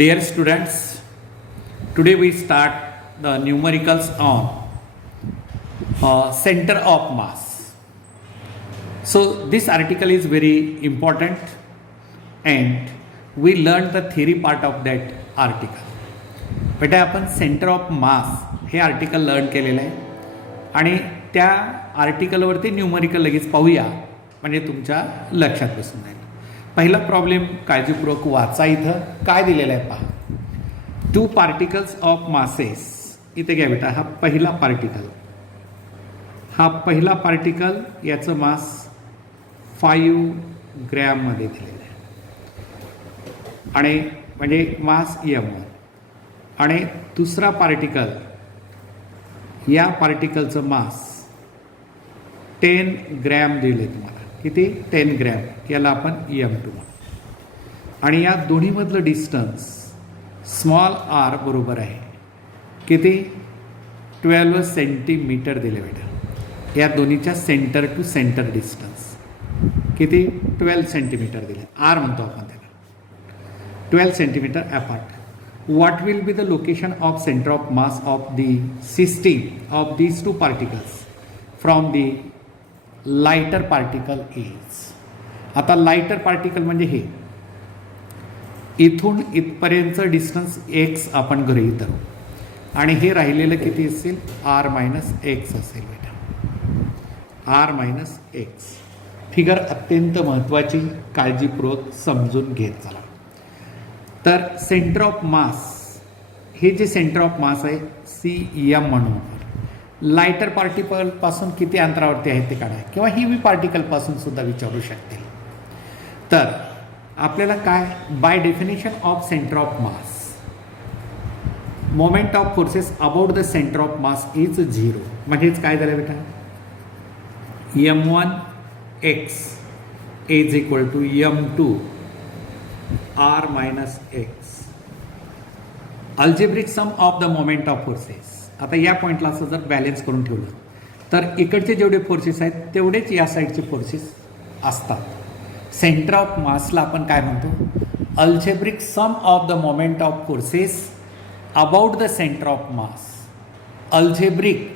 Dear students, today we start the numericals on center of mass. So this article is very important and we learned the theory part of that article. बेटा आपण centre of मास हे article learn केलेलं आहे आणि त्या आर्टिकलवरती numerical लगेच पाहूया म्हणजे तुमच्या लक्षात बसून जाईल. पहिला प्रॉब्लेम काळजीपूर्वक वाचा. इथं काय दिलेलं आहे पहा. 2 पार्टिकल्स ऑफ मासेस. इथे घ्या बेटा, हा पहिला पार्टिकल याचं मास 5 ग्रॅममध्ये दिलेलं आहे आणि म्हणजे मास m1. आणि दुसरा पार्टिकल, या पार्टिकलचं मास 10 ग्रॅम दिले तुम्हाला. किती? 10 ग्रॅम. याला आपण m2. आणि या दोन्हीमधलं डिस्टन्स स्मॉल r बरोबर आहे किती? 12 सेंटीमीटर दिले बेटा. या दोन्हीच्या सेंटर टू सेंटर डिस्टन्स किती? 12 सेंटीमीटर दिले. r म्हणतो आपण त्याला. 12 centimetre apart. What will be the location of center of mass of the system of these 2 particles from the lighter particle is? आता लाइटर पार्टिकल म्हणजे हे इथून इथपर्यंतचं डिस्टन्स x आपण गृहीत धरू आणि हे राहिलेलं किती असेल? r मायनस एक्स असेल बेटा. r minus x. फिगर अत्यंत महत्त्वाची, काळजीपूर्वक समजून घेत चला. तर सेंटर ऑफ मास, हे जे सेंटर ऑफ मास आहे CM म्हणून लाइटर पार्टिकल पासून किती अंतरावरती आहे ते काढा किंवा हेवी पार्टिकल पासून सुद्धा विचारू शकतील. तर आपल्याला काय, by definition of centre of mass, moment of forces about the centre of mass is 0. म्हणजेच काय झालं बेटा? m1x is equal to m2 r minus x. Algebraic sum of the moment of forces. आता या पॉईंटला असं जर बॅलेन्स करून ठेवलं तर इकडचे जेवढे फोर्सेस आहेत तेवढेच या साईडचे फोर्सेस असतात. सेंटर ऑफ मासला आपण काय म्हणतो? Algebraic sum of the moment of forces about the centre of mass. Algebraic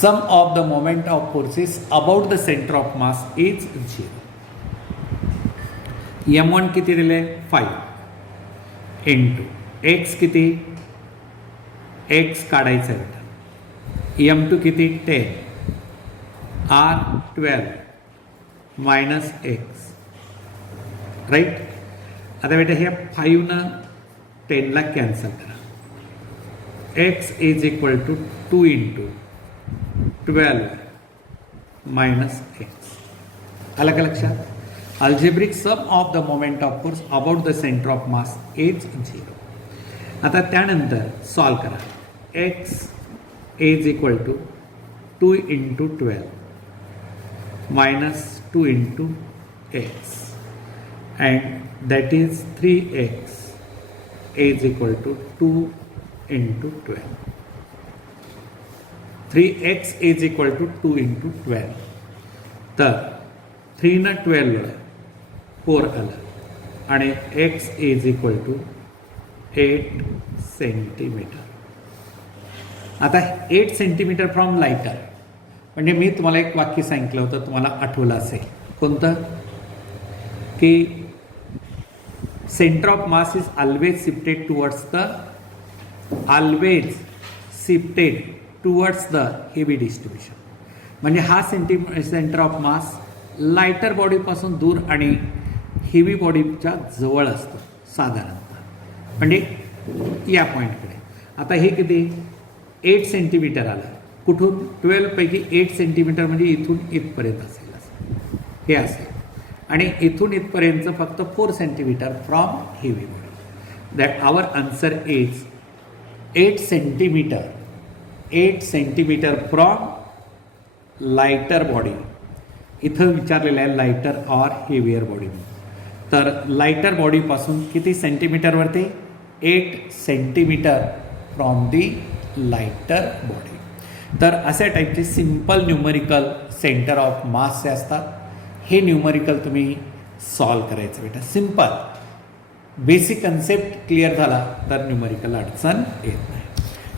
sum of the moment of forces about the centre of mass is 0. m1 किती दिले? 5 इंटू x किती? x काढायचं आहे बेटा. m2 किती? 10. r 12 minus x. राईट. आता बेटा हे 5 10ला कॅन्सल करा. x is equal to 2 into 12 minus x. आलं का लक्षात? Algebraic sum of the moment of force about the centre of mass is 0. आता त्यानंतर सॉल्व करा. x is equal to 2 into 12 minus 2 into x and that is 3x is equal to 2 into 12. 3x is equal to 2 into 12. तर 3 न 12 4 आलं आणि x is equal to 8 centimetre. आता 8 centimetre from lighter. म्हणजे मी तुम्हाला एक वाक्य सांगितलं होतं, तुम्हाला आठवलं असेल. कोणतं? की centre of mass is always shifted towards the heavy distribution. म्हणजे हा सेंटर ऑफ मास लाइटर बॉडीपासून दूर आणि हेवी बॉडीच्या जवळ असतो साधारणतः. म्हणजे या पॉईंटकडे. आता हे किती? 8 सेंटीमीटर आलं. कुठून? 12 पैकी 8 सेंटीमीटर म्हणजे इथून इथपर्यंत असेल. हे असेल. आणि इथून इथपर्यंत फक्त 4 centimetre from heavy body. That our answer is 8 centimetre. 8 centimetre from lighter body. इथं विचारलेलं आहे लाइटर ऑर हेवियर बॉडी. तर लाइटर बॉडीपासून किती सेंटीमीटरवरती? 8 centimetre from the lighter body. तर अशा टाईपचे सिंपल न्यूमरिकल सेंटर ऑफ मासचे असतात. हे न्यूमरिकल तुम्ही सॉल्व करायचं बेटा. सिंपल. बेसिक कन्सेप्ट क्लिअर झाला तर न्यूमरिकल अडचण येत नाही.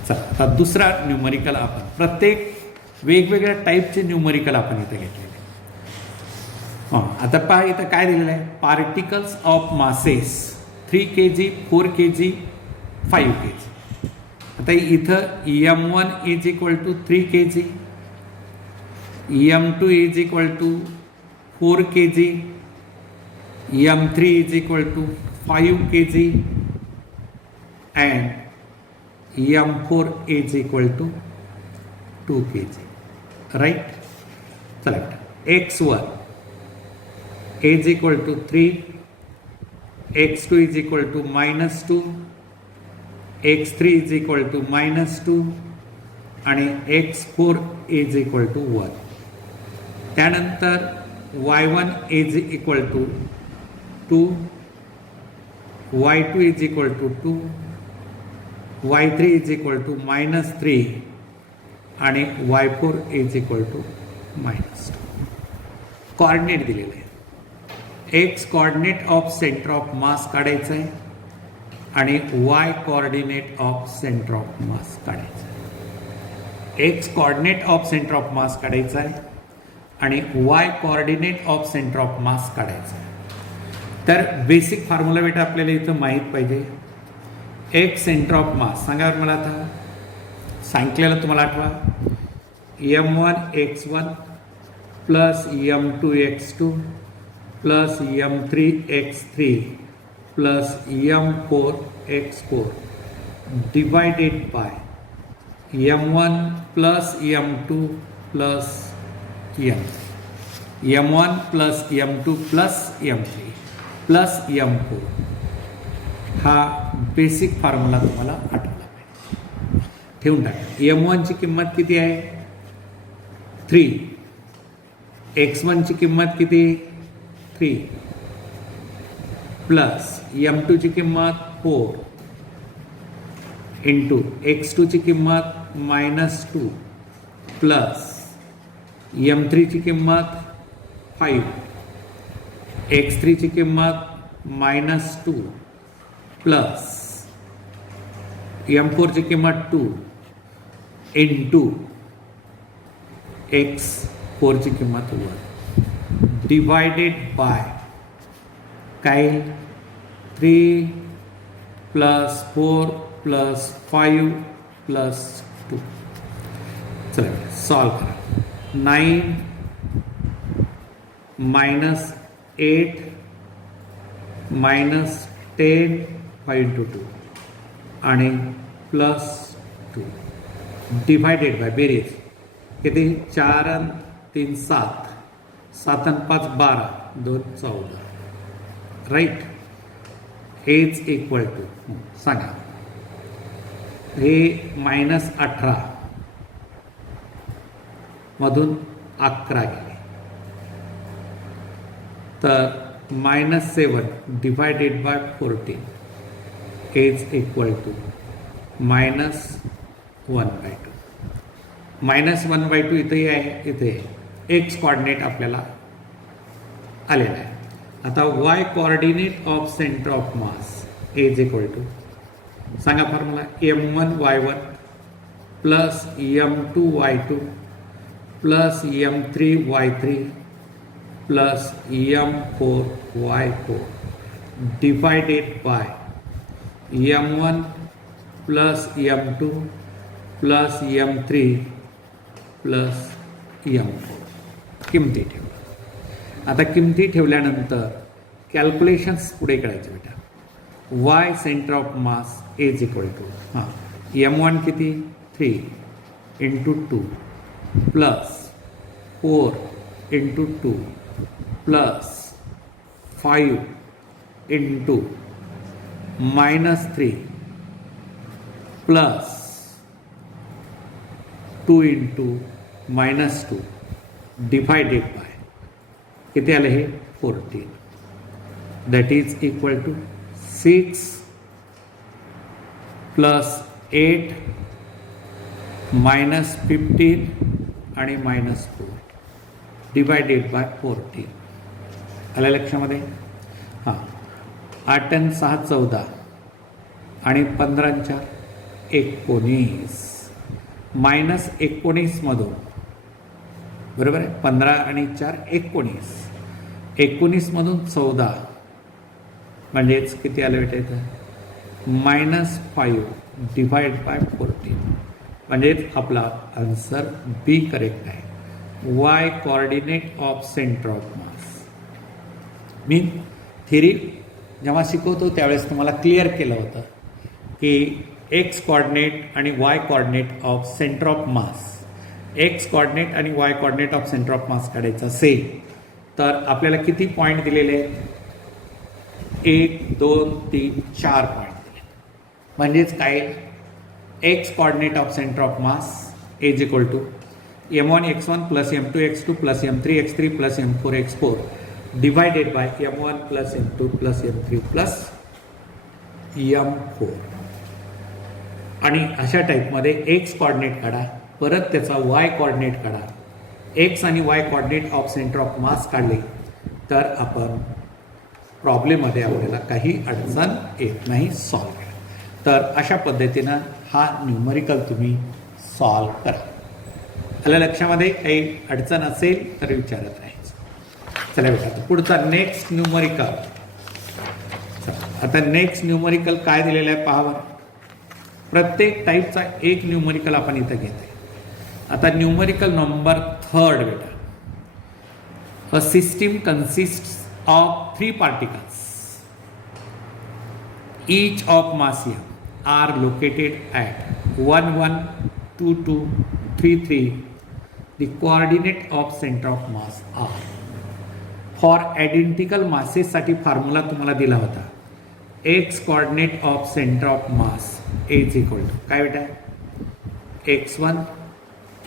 चला आता दुसरा न्यूमरिकल आपण प्रत्येक वेगवेगळ्या टाईपचे न्यूमरिकल आपण इथे घेतलेले. आता पहा इथं काय दिलेलं आहे, particles of masses 3 kg 4 kg 5 kg. आता इथं M1 is equal to 3 kg, M2 is equal to 4 kg, M3 is equal to 5 kg and M4 is equal to 2 kg. Right? Select X1 is equal to 3, X2 is equal to -2, X3 is equal to -2 आणि X4 is equal to 1. त्यानंतर Y1 is equal to 2, Y2 is equal to 2, Y3 is equal to -3 आणि Y4 is equal to -2. Coordinate दिलेले आहे. X coordinate of centre of mass काढायचं आहे आणि y coordinate of centre of mass काढायचं आहे. X coordinate of centre of mass काढायचं आहे आणि y coordinate of centre of mass काढायचं आहे. तर बेसिक फॉर्म्युला बेटा आपल्याला इथं माहीत पाहिजे. एक्स सेंटर ऑफ मास सांगा मला, आता सांगितलेलं तुम्हाला आठवा, M1 x1 plus M2 x2 plus M3 x3 plus M4 x4 divided by M1 plus M2 plus M1 plus M2 plus M3 plus M4. हा बेसिक फॉर्म्युला तुम्हाला आठवला पाहिजे. ठेवून टाका. M1 ची किंमत किती आहे 3, X1 ची किंमत किती 3 प्लस M2 ची किंमत 4 इंटू X2 ची किंमत -2 प्लस M3 ची किंमत 5, X3 ची किंमत -2 प्लस M4 ची किंमत 2 इंटू X4 ची किंमत 1 डिवाइडेड बाय काय 3 प्लस 4 प्लस 5 प्लस 2. चला सॉल्व करा. 9 -8 -10 5 into 2 आणि प्लस 2 डिवाइडेड बाय बेरीज किती 4 आणि 3 7, 7 आणि 5 12, 2 14. राईट. इज इक्वल टू सांगा हे -18 मधून 11 गेले तर -7 divided by 14 is equal to -1/2. -1/2 इथेही आहे, इथे एक्स कॉर्डिनेट आपल्याला आलेला आहे. आता y coordinate of centre of mass is equal to सांगा formula M1 y1 plus M2 y2 plus M3 y3 plus M4 y4 divided by M1 plus M2 plus M3 plus M4. किमती ठेवा. आता किमती ठेवल्यानंतर कॅल्क्युलेशन्स पुढे करायचे बेटा. Y centre of mass is equal to M1 किती 3 into 2 plus 4 into 2 plus 5 into -3 plus 2 into -2 divided by किती आले हे 14. That is equal to 6 plus 8 -15 आणि -4 डिवाइडेड बाय 14. आल्या लक्षामध्ये. हां 8 आणि 6 14 आणि 15 आणि 4 19 मायनस 19 मधून बरोबर आहे 15 आणि 4 19 19 मधून 14 म्हणजेच किती आलं बेटा इथं -5 डिवाइड बाय 14 म्हणजेच आपला आन्सर बी करेक्ट आहे y coordinate of centre of mass. मी थिअरी जेव्हा शिकवतो त्यावेळेस तुम्हाला क्लिअर केलं होतं की एक्स कॉर्डिनेट आणि y coordinate of centre of mass x coordinate आणि y coordinate of centre of mass काढायचं असेल तर आपल्याला किती पॉईंट दिलेले आहेत 1 2 3 4 पॉईंट दिले म्हणजेच काय x coordinate of centre of mass is equal to m1 x1 plus m2 x2 plus m3 x3 plus m4 x4 divided by m1 plus m2 plus m3 plus m4 आणि अशा टाईपमध्ये x coordinate काढा परत त्याचा y coordinate काढा x आणि y coordinate of centre of mass काढले तर आपण प्रॉब्लेममध्ये आपल्याला काही अडचण येत नाही सॉल्व करा. तर अशा पद्धतीनं हा न्यूमरिकल तुम्ही सॉल्व करा. आलं लक्षामध्ये काही अडचण असेल तर विचारत राहायचं. चला बेटा आता पुढचा नेक्स्ट न्यूमरिकल. आता नेक्स्ट न्यूमरिकल काय दिलेलं आहे पहा बरं. प्रत्येक टाईपचा एक न्यूमरिकल आपण इथं घेतोय. आता न्यूमरिकल नंबर 3 बेटा. अ system कन्सिस्ट्स of 3 particles each of mass m are located at 1 1 2 2 3 3. The coordinate of center of mass are. For identical masses साठी फॉर्म्युला तुम्हाला दिला होता x coordinate of center of mass is equal to काय बेटा x1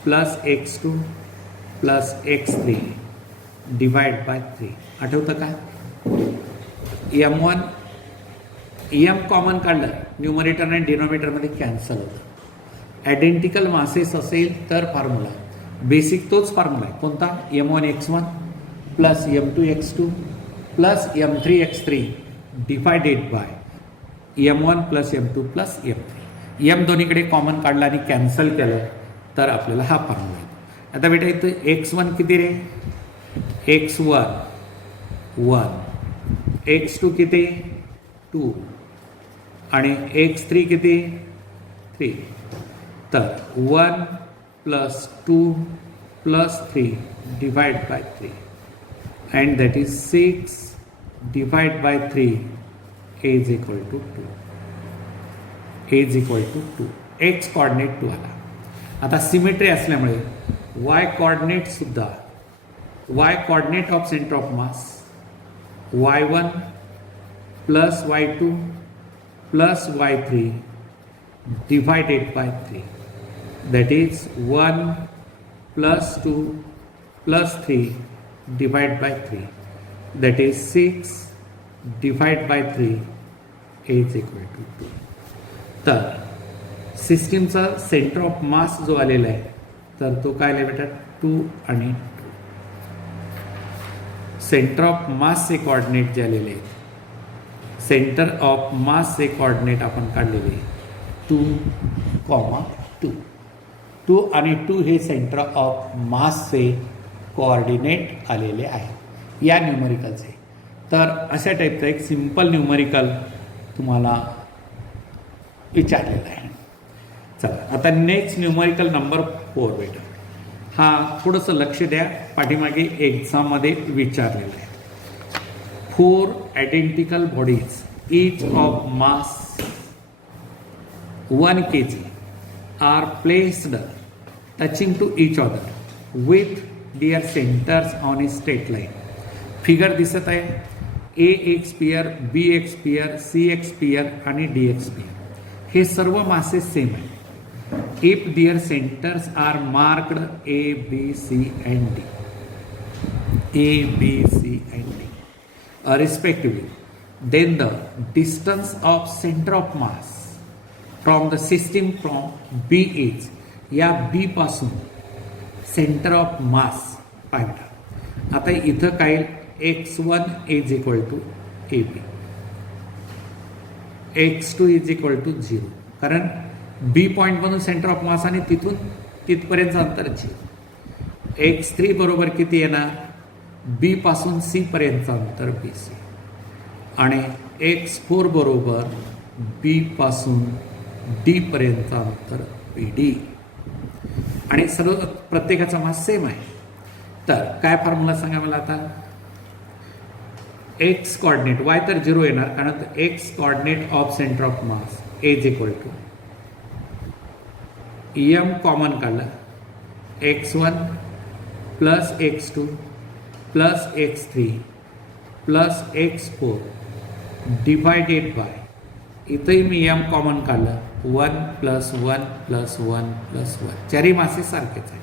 plus x2 plus x3 divide by 3. आठवतं का m1 m common काढलं numerator आणि डिनॉमिनेटरमध्ये कॅन्सल होतं. आयडेंटिकल मासेस असेल तर फॉर्म्युला बेसिक तोच फॉर्म्युला आहे कोणता m1 x1 plus m2 x2 plus m3 x3 divided by m1 plus m2 plus m3. m दोन्हीकडे कॉमन काढलं आणि कॅन्सल केलं तर आपल्याला हा फॉर्म्युला येतो. आता बेटा इथं x1 किती रे x1 1 x2 किती 2 आणि x3 किती 3. तर 1 plus 2 plus 3 divide by 3 and that is 6 divide by 3 is equal to 2 is equal to 2. X coordinate 2 आला. आता सिमेट्री असल्यामुळे वाय कॉर्डिनेट सुद्धा y coordinate of center of mass y1 plus y2 plus y3 divided by 3 that is 1 plus 2 plus 3 divided by 3 that is 6 divided by 3 is equal to 2. तर सिस्टीमचा centre of मास जो आलेला आहे तर तो काय आला बेटा 2 आणि सेंटर ऑफ मासचे कॉर्डिनेट जे आलेले आहेत सेंटर ऑफ मासचे कॉर्डिनेट आपण काढलेले 2, 2 आणि 2 हे सेंटर ऑफ मासचे कोऑर्डिनेट आलेले आहेत या न्यूमरिकलचे. तर अशा टाईपचा एक सिंपल न्यूमरिकल तुम्हाला विचारलेला आहे. चला आता नेक्स्ट न्यूमरिकल नंबर 4 बेटा. हा थोडंसं लक्ष द्या पाठीमागे एक्झाममध्ये विचारलेलं आहे. 4 identical bodies each of mass 1 kg are placed touching to each other with their centers on a straight line. Figure दिसत आहे ए एक स्पियर बी एक स्पियर सी एक स्पियर आणि डी एक स्पियर हे सर्व मासेस सेम आहे. if their centers are marked A, B, C and D, A, B, C and D respectively, then the distance of center of mass from the system from B is या B पासून centre of mass पाहिजे. आता इथं काय x1 is equal to AB x2 is equal to 0, कारण बी पॉईंटमधून centre of मास आणि तिथून तिथपर्यंत अंतर 0. x3 बरोबर किती येणार, बी पासून सी पर्यंतचं अंतर बी सी, आणि x4 बरोबर बी पासून डी पर्यंतचं अंतर बी डी, आणि सर्व प्रत्येकाचा मास सेम आहे. तर काय फॉर्म्युला सांगा मला आता. एक्स कॉर्डिनेट, वाय तर 0 येणार कारण x coordinate of centre of mass is equal to m common काढलं, x1 plus x2 plus x3 plus x4 divided by, इथंही मी एम कॉमन काढलं, 1 प्लस 1 प्लस 1 प्लस 1, चारही मासे सारखेच आहे,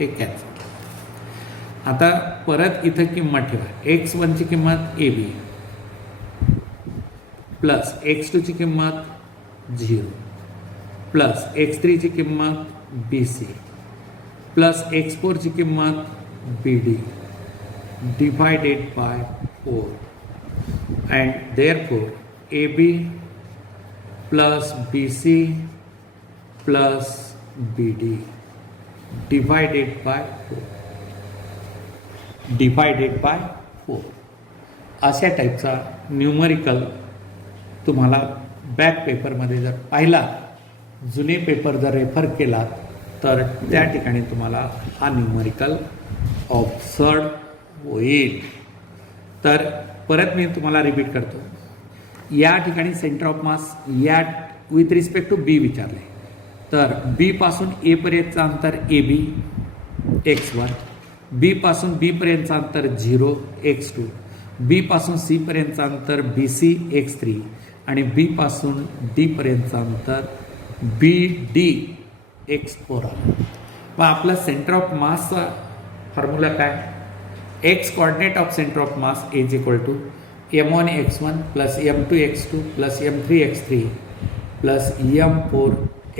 हे कॅन्सल. आता परत इथं किंमत ठेवा, x1 ची किंमत ए बी प्लस x2 ची किंमत 0 प्लस x3 ची किंमत बी सी प्लस x4 ची किंमत B D divided by 4, and therefore A B plus B C plus B D divided by 4 अशा टाईपचा न्यूमरिकल तुम्हाला बॅक पेपरमध्ये जर पाहिला, जुने पेपर जर रेफर केला तर त्या ठिकाणी तुम्हाला हा न्यूमरिकल ऑब्झर्व होईल. तर परत मी तुम्हाला रिपीट करतो, या ठिकाणी सेंटर ऑफ मास या विथ रिस्पेक्ट टू बी विचारले, तर बी पासून ए पर्यंतचं अंतर ए बी x1, बी पासून बी पर्यंतचं अंतर 0 x2, बी पासून सी पर्यंतचं अंतर बी सी x3, आणि बी पासून डी पर्यंतचं अंतर बी डी x4 आलं. मग आपला सेंटर ऑफ मासचा फॉर्म्युला काय, x coordinate of centre of mass is equal to m1 x1 plus m2 x2 plus m3 x3 plus m4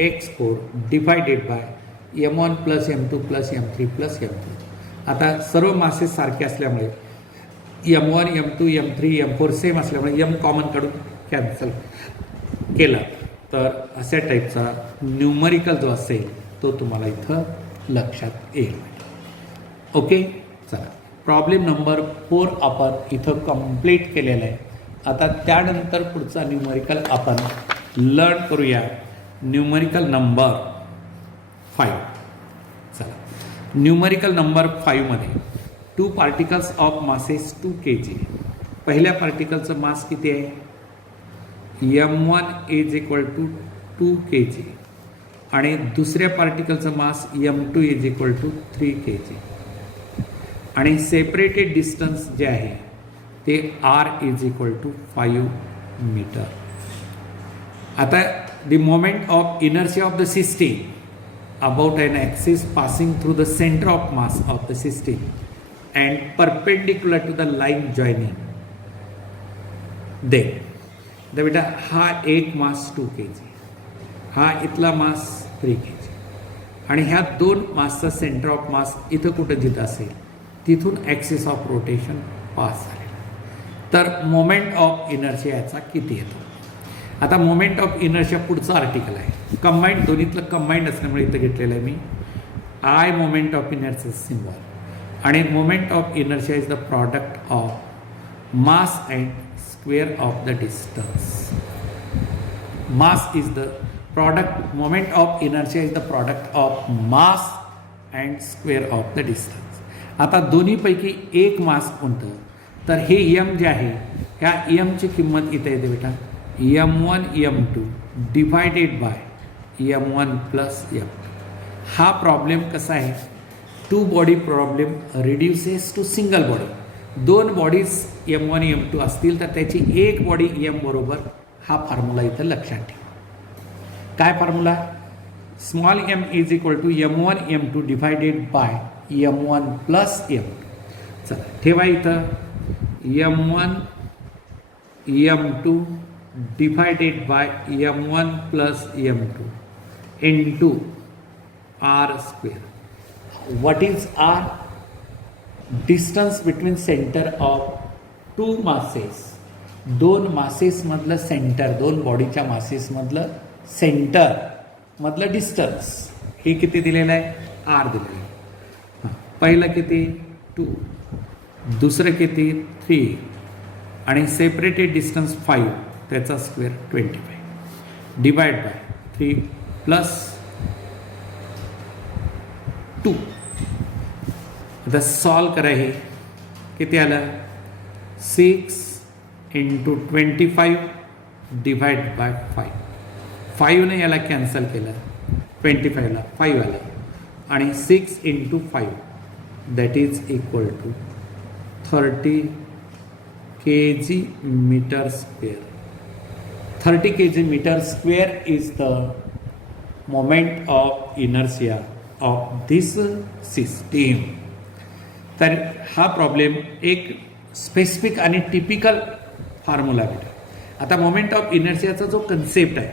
x4 divided by m1 plus m2 plus m3 plus m4. आता सर्व मासे सारखे असल्यामुळे m1 m2 m3 m4 same असल्यामुळे m common काढून cancel केला, तर अशा टाईपचा न्यूमरिकल जो असेल तो तुम्हाला इथं लक्षात येईल. ओके, चला प्रॉब्लेम नंबर 4 आपण इथं कंप्लीट केलेला आहे. आता त्यानंतर पुढचा न्यूमरिकल आपण लर्न करूया, न्यूमरिकल नंबर 5. चला, न्यूमरिकल नंबर 5 मध्ये 2 पार्टिकल्स ऑफ मासेस 2 kg. पहिल्या पार्टिकलचं मास किती आहे, m1 is equal to 2 kg, आणि दुसऱ्या पार्टिकलचं mass m2 is equal to 3 kg, आणि सेपरेटेड डिस्टन्स जे आहे ते r is equal to 5 metre. आता the moment of inertia of the system about an axis passing through the center of mass of the system and perpendicular to the line joining then बेटा हा एक मास 2 kg, हा इथला मास 3 kg, आणि ह्या दोन मासचा centre of मास इथं कुठं जिथं असेल तिथून ॲक्सिस ऑफ रोटेशन पास झालेला, तर मोमेंट ऑफ इनर्शिया याचा किती येतो. आता मोमेंट ऑफ इनर्शिया पुढचं आर्टिकल आहे, कंबाईंड, दोन्हीतलं कंबाईंड असल्यामुळे इथं घेतलेलं आहे मी. I moment of inertia symbol, आणि moment of inertia is the product of mass and square of the distance. Mass is the product, moment of inertia is the product of mass and square of the distance. आता दोन्हीपैकी एक मास कोणतं, तर हे M जे आहे, ह्या यमची किंमत इथे येते बेटा m1 m2 divided by m1 plus m2. हा प्रॉब्लेम कसा आहे, 2 body problem reduces to single body. 2 bodies m1 m2 असतील तर त्याची एक बॉडी m बरोबर, हा फॉर्म्युला इथं लक्षात ठेवा. काय formula, small m is equal to m1 m2 divided by m1 plus m2. चला ठेवा इथं m1 m2 divided by m1 plus m2 into r square. What is r? Distance between center of two masses दोन मासेसमधलं centre, दोन बॉडीच्या मासेसमधलं centre मधलं distance हे किती दिलेलं आहे? आर दिलेलं आहे. पहिलं किती? 2, दुसरं किती? 3 आणि सेपरेटेड डिस्टन्स 5, त्याचा स्क्वेअर 25 डिवाइड बाय 3 प्लस 2. आता सॉल्व करा. हे किती आलं? 6 इंटू 25 डिवाइड बाय 5. 5ने याला कॅन्सल केलं, 25ला 5 आलं आणि 6 into 5 that is equal to 30 kg meter square. 30 kg meter square is the moment of inertia of this system. तर हा प्रॉब्लेम एक स्पेसिफिक आणि टिपिकल फॉर्म्युला भेटेल. आता मोमेंट ऑफ इनर्शियाचा जो कन्सेप्ट आहे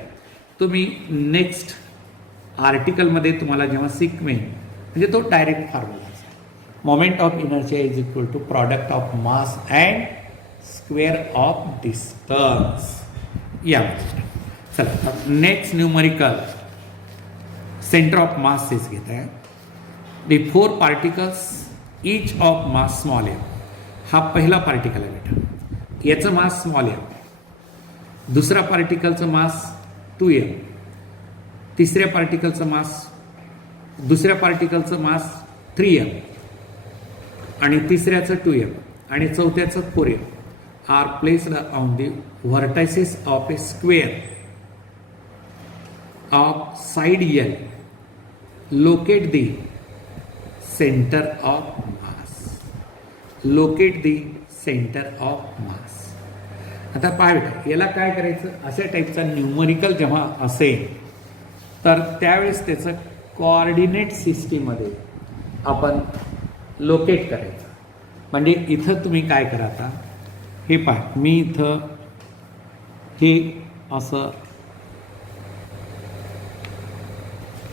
तो मी नेक्स्ट आर्टिकलमध्ये तुम्हाला जेव्हा शिकवेन, म्हणजे तो डायरेक्ट फॉर्म्युला असेल. Moment of inertia is equal to product of mass and square of distance. या चला next numerical centre of masses घेत आहे. The 4 particles each of mass small m. हा पहिला पार्टिकल आहे बेटा, याचं मास स्मॉल एम. दुसरा पार्टिकलचं मास 2m. तिसऱ्या पार्टिकलचं मास, दुसऱ्या पार्टिकलचं मास 3m आणि तिसऱ्याचं 2m आणि चौथ्याचं 4m are placed on the vertices of a square of side L. Locate the center of mass. Locate the center of mass. आता पहा बेटा, याला काय करायचं? अशा टाईपचा न्यूमरिकल जेव्हा असेल तर त्यावेळेस त्याचं कोऑर्डिनेट सिस्टीममध्ये आपण लोकेट करायचं. म्हणजे इथं तुम्ही काय करा, आता हे पहा, मी इथं हे असं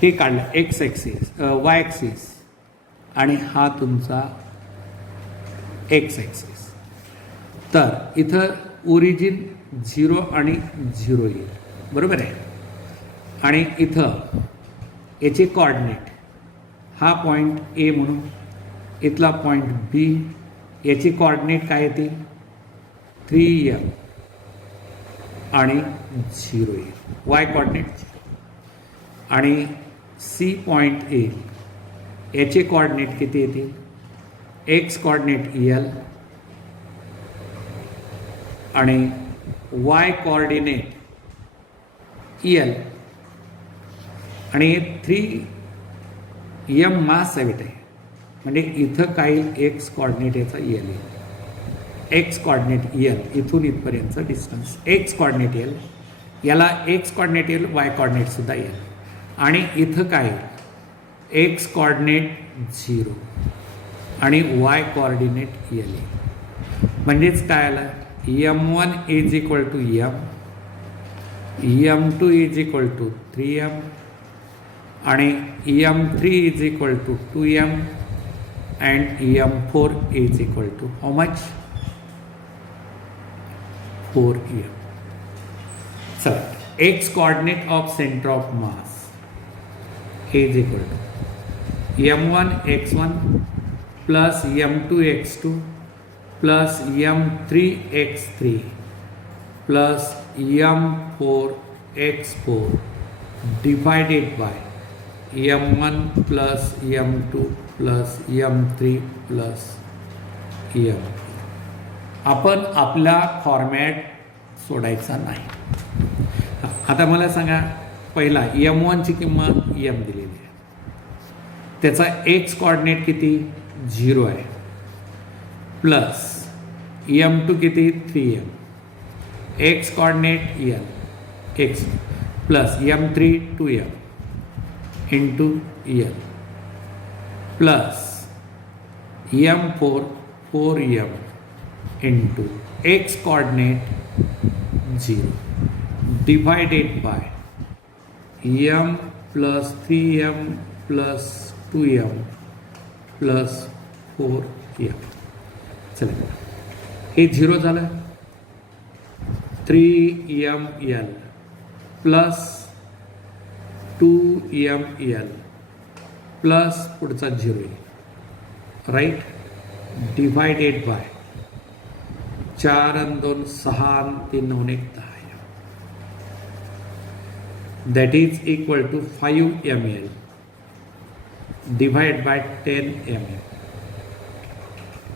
हे काढलं एक्स ॲक्सिस, वाय ॲक्सिस आणि हा तुमचा एक्स ॲक्सिस. तर इथं ओरिजिन 0 आणि 0 येईल, बरोबर आहे. आणि इथं याचे कॉर्डिनेट, हा पॉईंट ए म्हणून, इथला पॉईंट बी, याचे कॉर्डिनेट काय येतील? 3m आणि 0 येईल, वाय कॉर्डिनेट 0. आणि सी पॉईंट येईल, याचे कॉर्डिनेट किती येतील? एक्स कॉर्डिनेट एल आणि वाय कॉर्डिनेट एल आणि 3m मास आहे बेटा. म्हणजे इथं काय? एक्स कॉर्डिनेट याचा एल येईल, एक्स कॉर्डिनेट एल, इथून इथपर्यंतचं डिस्टन्स एक्स कॉर्डिनेट एल, याला एक्स कॉर्डिनेट एल, वाय कॉर्डिनेटसुद्धा एल. आणि इथं काय? एक्स कॉर्डिनेट 0 आणि वाय कॉर्डिनेट एल. म्हणजेच काय आलं? m1 is equal to m, m2 is equal to 3m आणि m3 is equal to 2m and m4 is equal to how much? 4m. So x coordinate of center of mass is equal to m1 x1 plus m2 x2 plus m3 x3 plus m4 x4 divided by m1 plus m2 plus m3 plus m. आपण आपला format सोडायचा नाही. आता मला सांगा, पहिला m1ची किंमत m दिलेली आहे, त्याचा एक्स कॉर्डिनेट किती? 0 आहे, प्लस m2 किती? 3m, x coordinate l x plus m3 2m into l plus m4 4m into x coordinate 0 divided by m plus 3m plus 2m plus 4m. चला, हे 0 झालं. 3ml प्लस 2ml प्लस पुढचा 0 येईल, right, divided by 4 आणि 2 6 आणि 3 9 1 10, that is equal to 5 ml divided by 10 ml.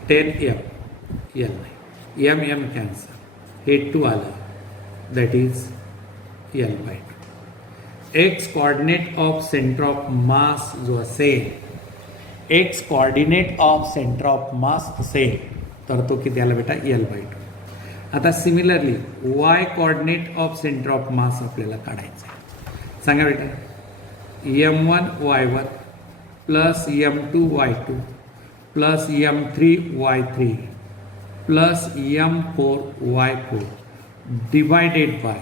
10 m cancel, हे 2 आलं, that is L by 2. X coordinate of center of mass जो असेल, X coordinate of center of mass असेल तर तो किती आला बेटा, L by 2. आता similarly Y coordinate of center of mass आपल्याला काढायचं आहे. सांगा बेटा, m1 y1 plus m2 y2 plus m3 y3 plus m4 y4 divided by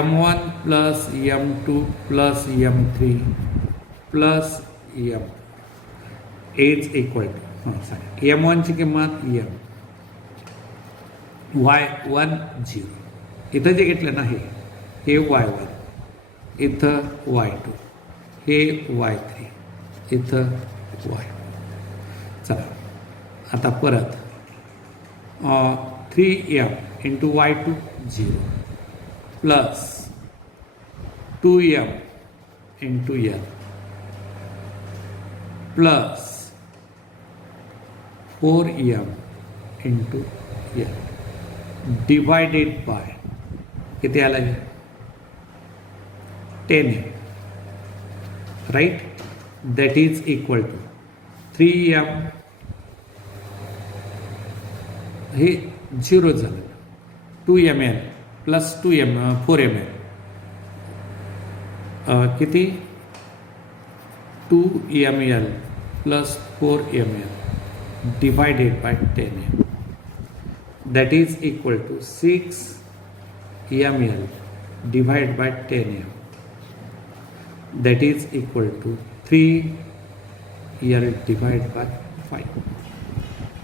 m1 plus m2 plus m3 plus m is equal to, सांगा m1 ची किंमत m, y1 0, इथं जे घेतलं ना हे y1, इथं y2, हे y3, इथं y. चला आता परत 3m into y2 0 plus 2m into l plus 4m into l divided by किती आला, 10m, right, that is equal to 3m, हे 0 झालं, 2ml प्लस 4ml किती, 2ml plus 4ml divided by 10m, that is equal to 6ml divided by 10m, that is equal to 3l divided by 5.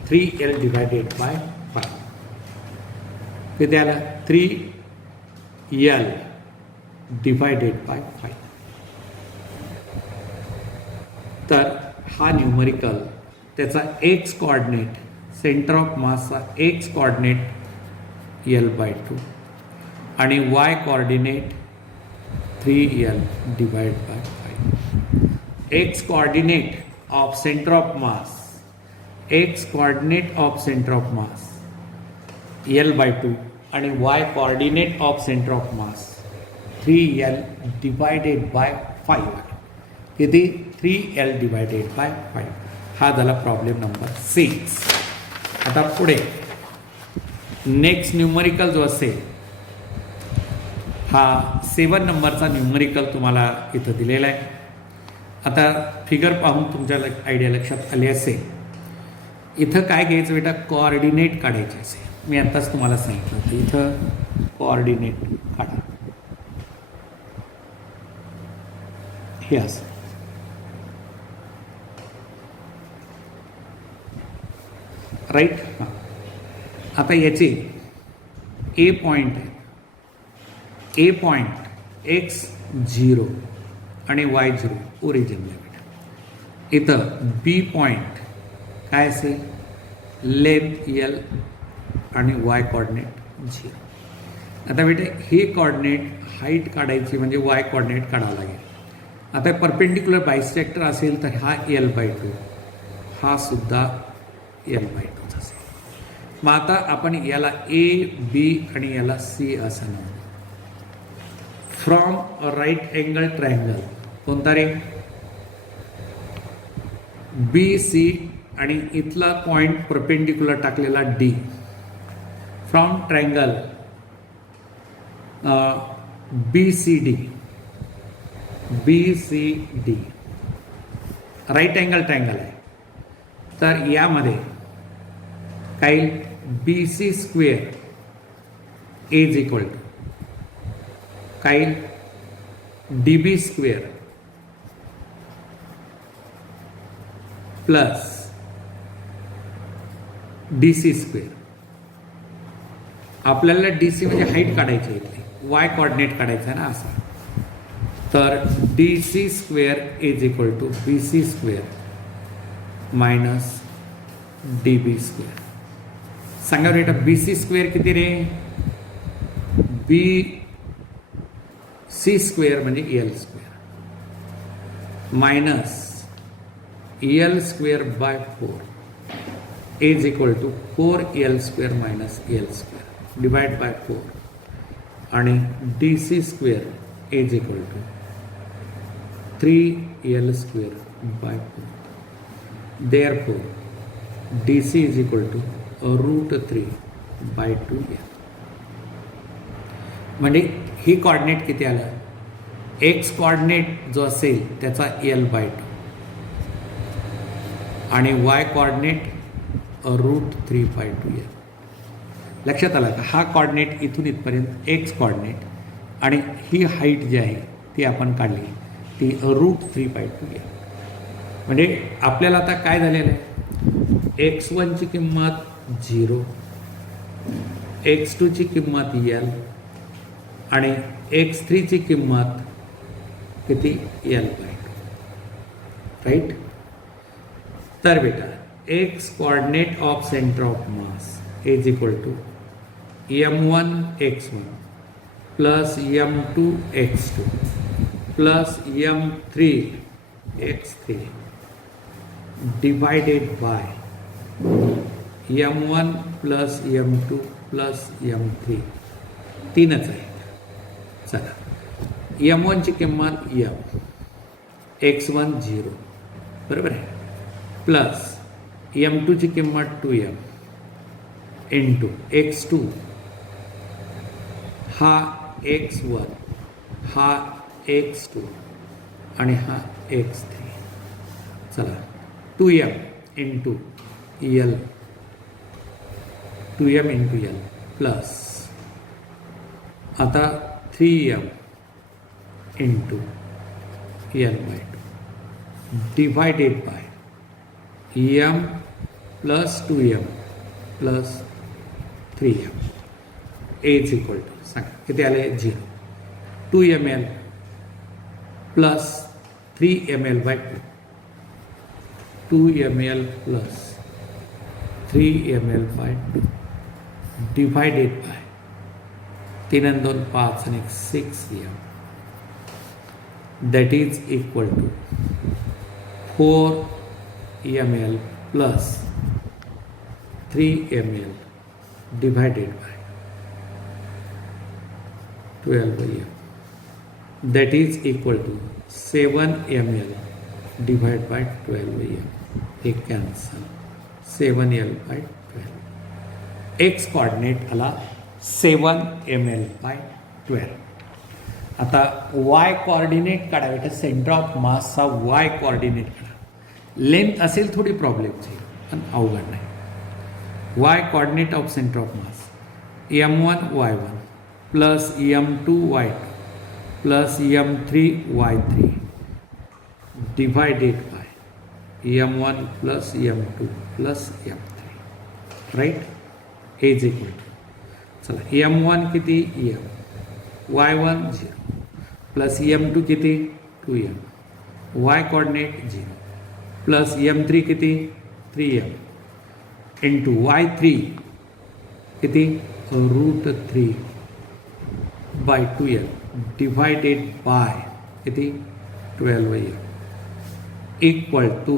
3l divided by 5 किती आला, 3l divided by 5. तर हा numerical त्याचा x coordinate, centre of मासचा x coordinate l by 2 आणि y coordinate 3l divided by 5. X coordinate of center of mass, X coordinate of center of mass L by 2 आणि Y coordinate of center of mass 3L divided by 5. किती, 3L divided by 5. हा झाला problem number 6. आता पुढे next numerical जो असेल हा 7 नंबरचा न्यूमरिकल तुम्हाला इथं दिलेला आहे. आता फिगर पाहून तुमच्या आयडिया लक्षात आली असेल. इथं काय घ्यायचं बेटा, कोऑर्डिनेट काढायचे असेल. मी आत्ताच तुम्हाला सांगितलं होतं, इथं कोऑर्डिनेट काढा, हे असं. राईट, हां. आता याचे ए पॉईंट आहे, ए पॉईंट x0 आणि y0 ओरिजिनला बेटा. इथं बी पॉईंट काय असेल, लेंथ l आणि y कॉर्डिनेट 0. आता बेटा हे कॉर्डिनेट हाईट काढायची म्हणजे y कॉर्डिनेट काढावं लागेल. आता परपेंडिक्युलर बायसेक्टर असेल तर हा l/2, हा सुद्धा l/2 असेल. मग आता आपण याला ए, बी आणि याला सी असं नाव. फ्रॉम राईट अँगल ट्रायंगल कोणता रे, बी सी आणि इथला पॉइंट परपेंडिक्युलर टाकलेला D. From triangle B C D, B C D right angle triangle आहे. तर यामध्ये काही B C square is equal to काही D B square plus D C square आपल्याला डी सी म्हणजे हाईट काढायची इथली, वाय कॉर्डिनेट काढायचा ना असा. तर D C square is equal to B C square minus D B square. सांगा बेटा बी सी स्क्वेअर किती रे? बी सी स्क्वेअर म्हणजे l square minus l square by 4 is equal to 4 l square minus l square divide by 4 आणि D C square is equal to 3 l square by 4. Therefore D C is equal to √3 by 2 l. म्हणजे ही coordinate किती आलं? X coordinate जो असेल त्याचा L by 2 आणि y coordinate √3 by 2 L. लक्षात आलं का? हा कॉर्डिनेट इथून इथपर्यंत एक्स कॉर्डिनेट आणि ही हाईट जी आहे ती आपण काढली, ती √3 बाय 2 एल. म्हणजे आपल्याला आता काय झालेलं आहे? x1 ची किंमत 0, x2 ची किंमत एल आणि x3 ची किंमत किती? L by 2. राईट. तर बेटा x coordinate of centre of mass is equal to m1 x1 plus m2 x2 plus m3 x3 divided by m1 plus m2 plus m3. तीनच आहे. चला m1 ची किंमत m, x1 0 बरोबर आहे, प्लस m2 ची किंमत 2m इंटू x2 हा x1 हा x2 आणि हा x3. चला 2m into l 2m into l plus आता 3m into l by 2 divided by m plus 2m plus 3m is equal to सांगा किती आले? 0. 2ml plus 3ml by 2 2ml plus 3ml by 2 divided by 3 आणि 2 5 आणि 6m that is equal to 4 ml plus 3 ml divided by 12 by m that is equal to 7 ml divided by 12 by m. हे cancel 7l by 12. x coordinate आला 7 ml by 12. आता y coordinate काढावे तर centre of मासचा y coordinate काढा. Length असेल थोडी प्रॉब्लेमची पण अवघड नाही. y coordinate of centre of mass m1 y1 plus m2 y2 plus m3 y3 divided by m1 plus m2 plus m3 right is equal to चला m1 किती m y1 0 प्लस m2 किती 2m y coordinate 0 plus m3 किती 3m into y3 किती √3 bye 2l divided by किती 12m equal to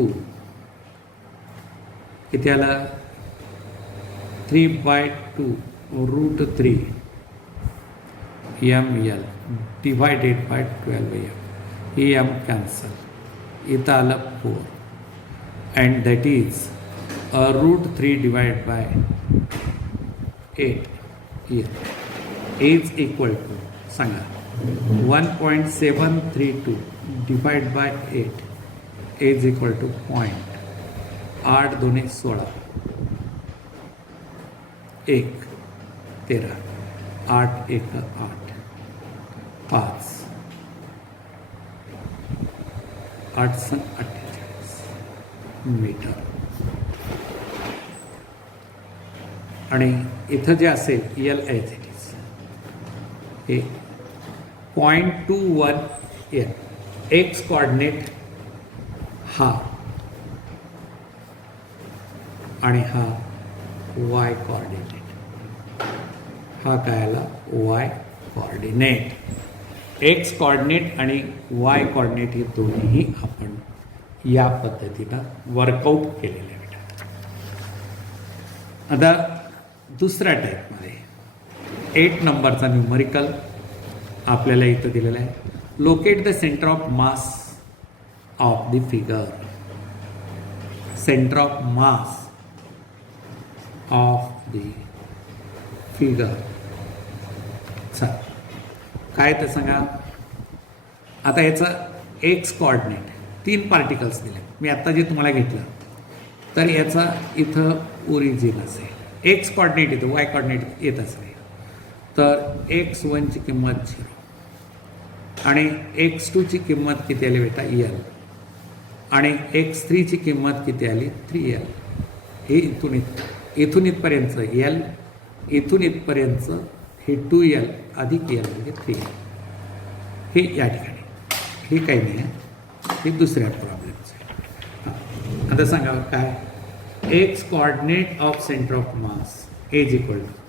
किती आला 3 by 2 √3 ml divided by 12m. ही m cancel इथं आलं 4 and that is √3 divide by 8 is equal to सांगा 1.732 divide by 8 is equal to 8 2 16 1 13 8 1 8 5 8 48 metre. आणि इथं जे असेल एल एच इट इज हे 0.21 एल. एक्स कॉर्डिनेट हा आणि हा वाय कॉर्डिनेट. हा काय आला वाय कॉर्डिनेट. एक्स कॉर्डिनेट आणि वाय कॉर्डिनेट हे दोन्हीही आपण या पद्धतीनं वर्कआउट केलेले आहे. आता दुसऱ्या टाईपमध्ये 8 नंबरचा न्यूमरिकल आपल्याला इथं दिलेला आहे. Locate the centre of mass of the figure. Centre of mass of the figure. चला काय तर सांगा. आता याचं एक्स कॉर्डिनेट 3 पार्टिकल्स दिले. मी आत्ता जे तुम्हाला घेतलं तर याचा इथं ओरिजिन असेल. एक्स कॉर्डिनेट येतं, वाय कॉर्डिनेट येतच नाही. तर x1ची किंमत 0 आणि x2ची किंमत किती आली बेटा एल आणि x3ची किंमत किती आली 3l. हे इथून इथपर्यंत एल, इथून इथपर्यंत हे 2l अधिक एल म्हणजे 3l. हे या ठिकाणी हे काही नाही आहे. हे दुसऱ्या प्रॉब्लेमचं आहे. आता सांगा काय. X coordinate of centre of mass is equal to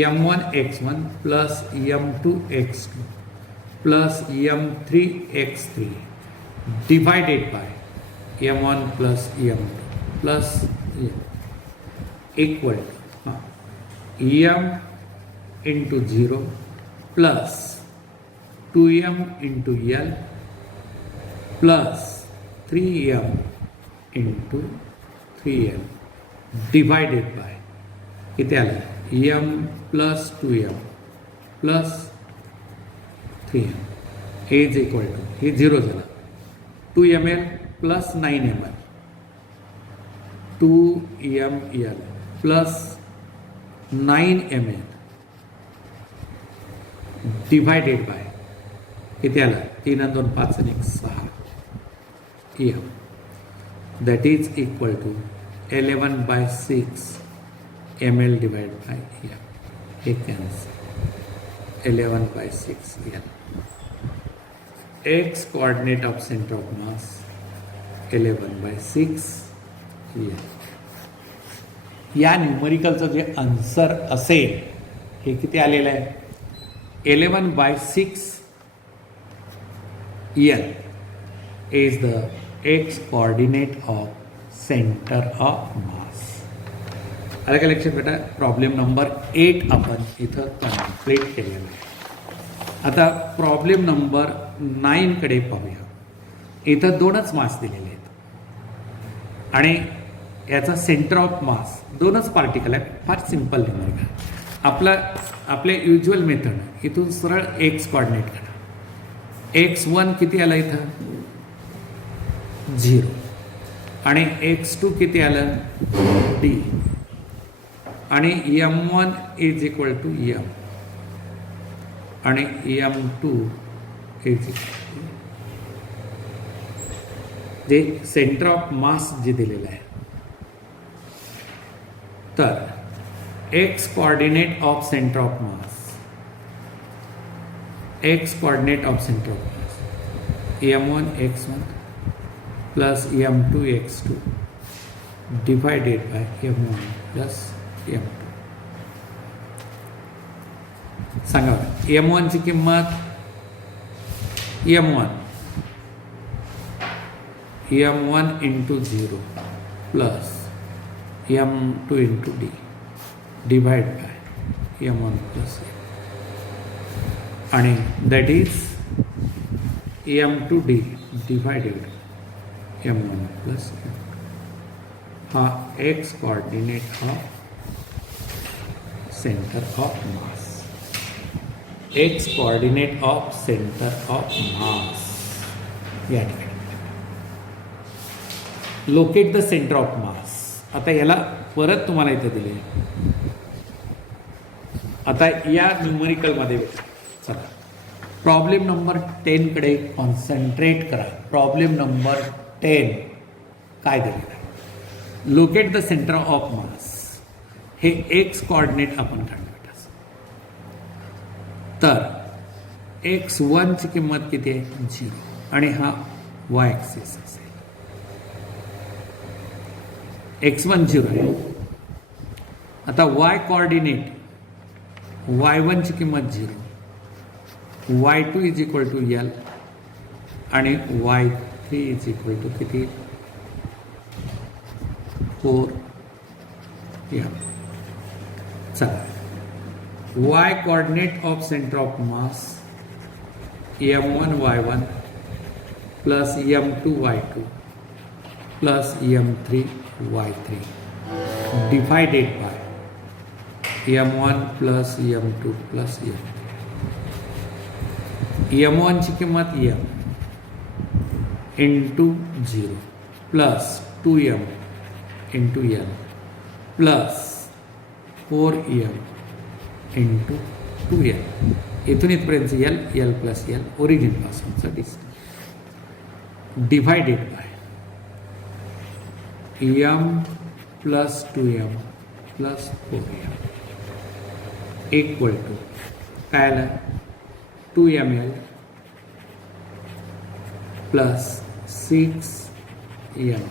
m1 x1 plus m2 x2 plus m3 x3 divided by m1 plus m2 plus equal to m into 0 plus 2m into l plus 3m into 3l divided by किती आलं m plus 2m plus 3m is equal to हे 0 झालं 2ml plus 9ml 2ml plus 9ml divided by किती आलं 3 आणि 2 5 आणि 1 6 m that is equal to 11/6 ml divided by m. हे cancel 11/6 l. X coordinate of center of mass 11/6 l. या न्यूमरिकलचं जे answer असेल हे किती आलेलं आहे 11/6 l is the x coordinate of center of mass. आलं का लक्षात बेटा. प्रॉब्लेम नंबर 8 आपण इथं कम्प्लीट केलेला आहे. आता प्रॉब्लेम नंबर 9 कडे पाहूया. इथं 2च मास दिलेले आहेत आणि याचा सेंटर ऑफ मास 2च पार्टिकल आहे. फार सिम्पल न्यूमरिकल. आपल्या युज्युअल मेथड इथून सरळ एक्स कॉर्डिनेट करा. x1 किती आला इथं 0 आणि x2 किती आलं d आणि m1 is equal to m आणि m2 इज इक्वल जे सेंटर ऑफ मास जे दिलेलं आहे. तर x coordinate of centre of mass x coordinate of centre of mass m1 x1 plus m2 x2 divided by m1 plus m2. सांगा m1 ची किंमत m1 into 0 plus m2 into d divide by m1 plus आणि that is m2d divided m1 plus हा x coordinate of centre of mass. X coordinate of centre of मास या ठिकाणी locate the centre of मास. आता याला परत तुम्हाला इथं दिले. आता या न्यूमरिकलमध्ये चला प्रॉब्लेम नंबर 10 कडे कॉन्सन्ट्रेट करा. प्रॉब्लेम नंबर 10 काय दिलेलं आहे. लोकेट द सेंटर ऑफ मास. हे एक्स कॉर्डिनेट आपण काढलं बेटा. तर x1 ची किंमत किती आहे 0 आणि हा y ॲक्सिस असेल. x1 0 आहे. आता y कॉर्डिनेट y1 ची किंमत 0, y2 is equal to L आणि y3 इज इक्वल टू किती 4M. चला, y coordinate of center of mass m1 y1 plus m2 y2 plus m3 y3 divided by m1 plus m2 plus m3. m1 ची किंमत m into 0 plus 2m into l plus 4m into 2l. इथून इथपर्यंत l plus l ओरिजिनपासूनचा distance divided by m plus 2m plus 4m equal to काय आलं 2ml plus 6ml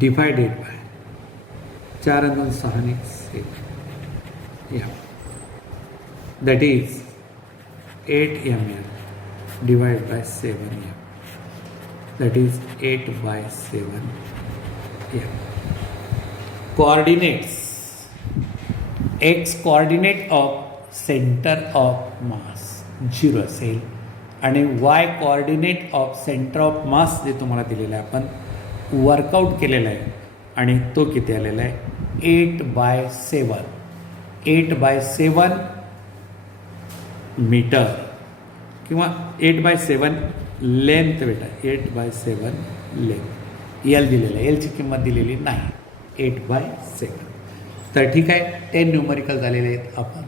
divided by 4 and 6 6 that is 8 ml divided by 7 m, that is 8 by 7 m. Coordinates, x coordinate of center of mass 0 असेल आणि y coordinate of center of mass जे तुम्हाला दिलेलं आहे आपण workout केलेला आहे आणि तो किती आलेला आहे 8/7 8/7 मीटर किंवा 8/7 लेंथ बेटा 8/7 लेंथ एल दिलेलं आहे. एलची किंमत दिलेली नाही 8/7. तर ठीक आहे 10 न्यूमरिकल झालेले आहेत आपण